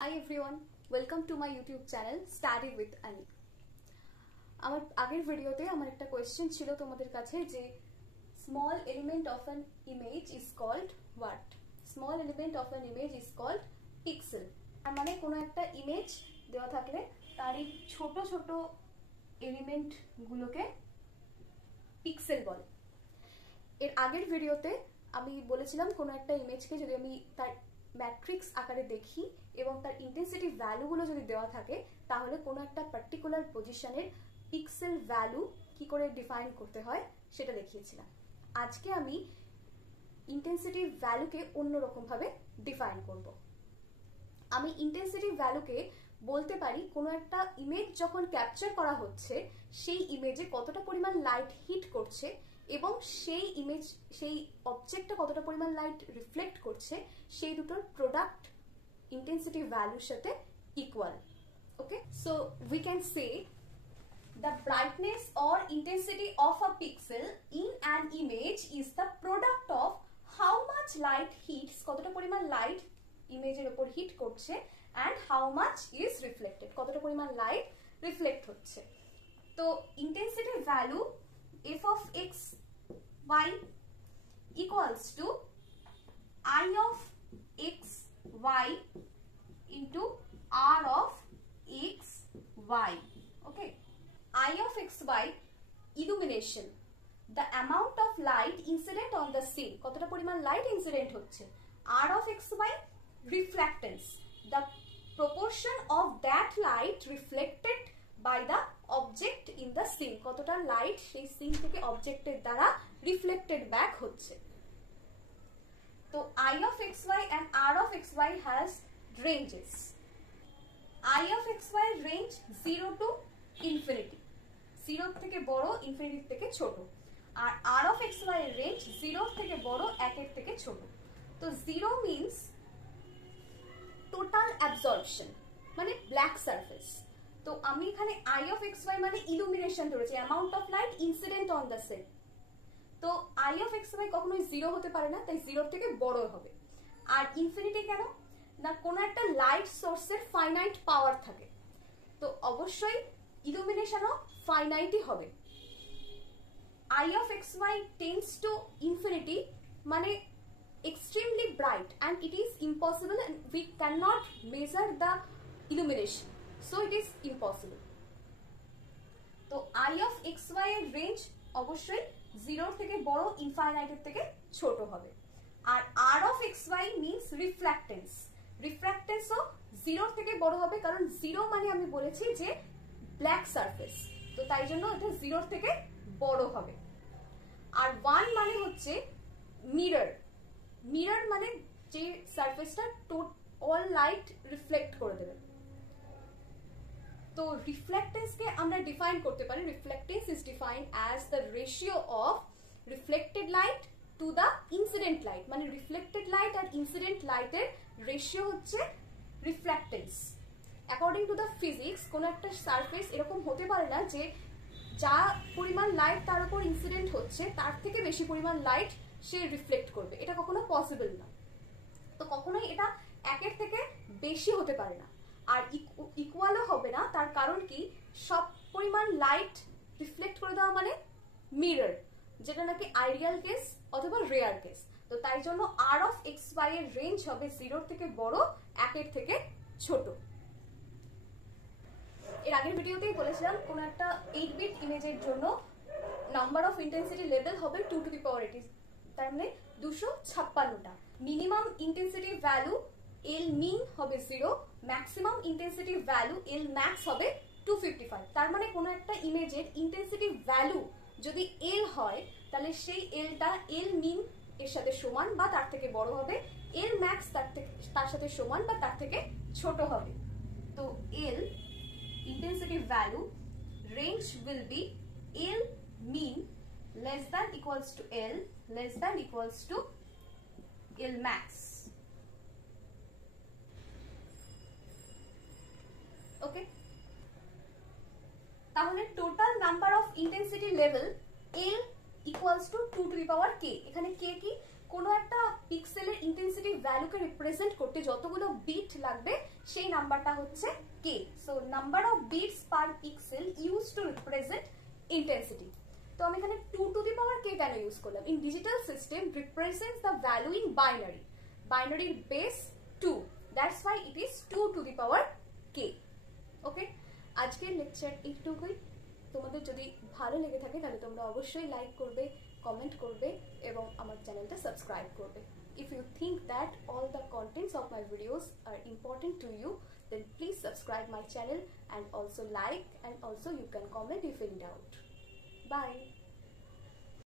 Hi everyone, welcome to my YouTube channel Study with Ani. আমার আগের ভিডিওতে আমার একটা কোশ্চেন ছিল তোমাদের কাছে যে small element of an image is called what? Small element of an image is called pixel. তার মানে কোনো একটা ইমেজ দেওয়া থাকলে তার এই ছোট ছোট এলিমেন্ট গুলোকে পিক্সেল বলে। এর আগের ভিডিওতে আমি বলেছিলাম কোনো একটা ইমেজকে যদি আমি তার ম্যাট্রিক্স আকারে দেখি এবং তার ইন্টেন্সিটি ভ্যালুগুলো যদি দেওয়া থাকে তাহলে কোনো একটা পার্টিকুলার পজিশনের পিক্সেল ভ্যালু কি করে ডিফাইন করতে হয় সেটা দেখিয়েছিলাম। আজকে আমি ইন্টেন্সিটি ভ্যালুকে অন্যরকম ভাবে ডিফাইন করব। আমি ইন্টেন্সিটি ভ্যালুকে বলতে পারি কোনো একটা ইমেজ যখন ক্যাপচার করা হচ্ছে সেই ইমেজে কতটা পরিমাণ লাইট হিট করছে এবং সেই অবজেক্টটা কতটা পরিমাণ লাইট রিফ্লেক্ট করছে সেই দুটোর প্রোডাক্ট intensity value সাথে equal. Okay, so we can say the brightness or intensity of a pixel in an image is the product of how much light hits, কতটা পরিমাণ লাইট ইমেজের উপর হিট করছে, and how much is reflected, কতটা পরিমাণ light reflect হচ্ছে। তো intensity value f of x y equals to I of x y into r of x y. Okay, I of x y illumination, the amount of light incident on the scene, কতটা পরিমাণ light incident হচ্ছে। r of x y reflectance, the proportion of that light reflected by the object in the scene, কতটা light সেই scene থেকে অবজেক্টের দ্বারা reflected back হচ্ছে। তো I of xy and r of xy has ranges. I of xy range 0 to infinity, 0 থেকে বড় infinity থেকে ছোট, আর r of xy এর রেঞ্জ 0 থেকে বড় 1 এর থেকে ছোট। তো 0 means টোটাল অ্যাবজর্পশন মানে ব্ল্যাক সারফেস। তো আমি এখানে I of xy মানে ইলুমিনেশন ধরেছি, amount of light incident on the set. তো I of xy কখনোই 0 হতে পারে না, তাই 0 থেকে বড় হবে। আর ইনফিনিটি কেন না, কোনো একটা লাইট সোর্সের ফাইনাইট পাওয়ার থাকে, তো অবশ্যই ইলুমিনেশনও ফাইনাইটই হবে। I of xy tends to infinity মানে extremely bright and it is impossible and we cannot measure the illumination, so it is impossible. তো I of xy এর রেঞ্জ অবশ্যই 0 থেকে বড় ইনফাইনাইটের থেকে ছোট হবে। আর r of xy means reflectance, রিফ্র্যাক্টেন্সও 0 থেকে বড় হবে, কারণ 0 মানে আমি বলেছি যে ব্ল্যাক সারফেস, তো তাই জন্য এটা 0 থেকে বড় হবে। আর 1 মানে হচ্ছে মিরর, মিরর মানে যে সারফেসটা অল লাইট রিফ্লেক্ট করে দেবে। তো রিফ্লেক্টেন্সকে আমরা ডিফাইন করতে পারি, reflectance is defined as the ratio of reflected light to the incident light, মানে রিফ্লেক্টেড লাইট আর ইনসিডেন্ট লাইটের রেশিও হচ্ছে reflectance. According to the physics কোনো একটা সারফেস এরকম হতে পারে না যে যা পরিমাণ লাইট তার উপর ইনসিডেন্ট হচ্ছে তার থেকে বেশি পরিমাণ লাইট সে রিফ্লেক্ট করবে, এটা কখনো পসিবল না। তো কখনোই এটা একের থেকে বেশি হতে পারে না, আর ইকুয়ালও হবে না। তার কারণ কি, সব পরিমাণ লাইট রিফ্লেক্ট করে দেওয়া মানে মিরর, যেটা নাকি আইডিয়াল কেস অথবা রেয়ার কেস। তো তাই জন্য r of xy এর রেঞ্জ হবে 0 থেকে বড় 1 এর থেকে ছোট। এর আগের ভিডিওতেই বলেছিলাম কোন একটা 8 বিট ইমেজের জন্য নাম্বার অফ ইন্টেন্সিটি লেভেল হবে 2 to the power 8, তার মানে 256টা। Minimum intensity value L min হবে 0, maximum intensity value L max হবে 255। তার মানে কোনো একটা ইমেজের ইন্টেন্সিটি ভ্যালু যদি L হয় তাহলে সেই Lটা L min এর সাথে সমান বা তার থেকে বড় হবে, L max তার সাথে সমান বা তার থেকে ছোট হবে। তো L intensity value range will be L min less than equals to L less than equals to L max. Okay, তাহলে total number of intensity level L equals to 2 to the power k। এখানে k কি, কোনো একটা পিক্সেলের intensity ভ্যালুকে represent করতে যতগুলো bit লাগবে সেই নাম্বারটা হচ্ছে K. So number of bits per pixel use to represent intensity. তো আমি এখানে 2 টু দি পাওয়ার কে কেন ইউজ করলাম? In digital system represents the value in binary, বাইনারির base 2, that's why it is 2 to the power K. Okay, আজকের lecture এইটুকুই। তোমাদের যদি ভালো লেগে থাকে তাহলে তোমরা অবশ্যই লাইক করবে, কমেন্ট করবে এবং আমার চ্যানেলটা সাবস্ক্রাইব করবে। If you think that all the contents of my videos are important to you, then please subscribe my channel and also like, and also you can comment if in doubt. Bye.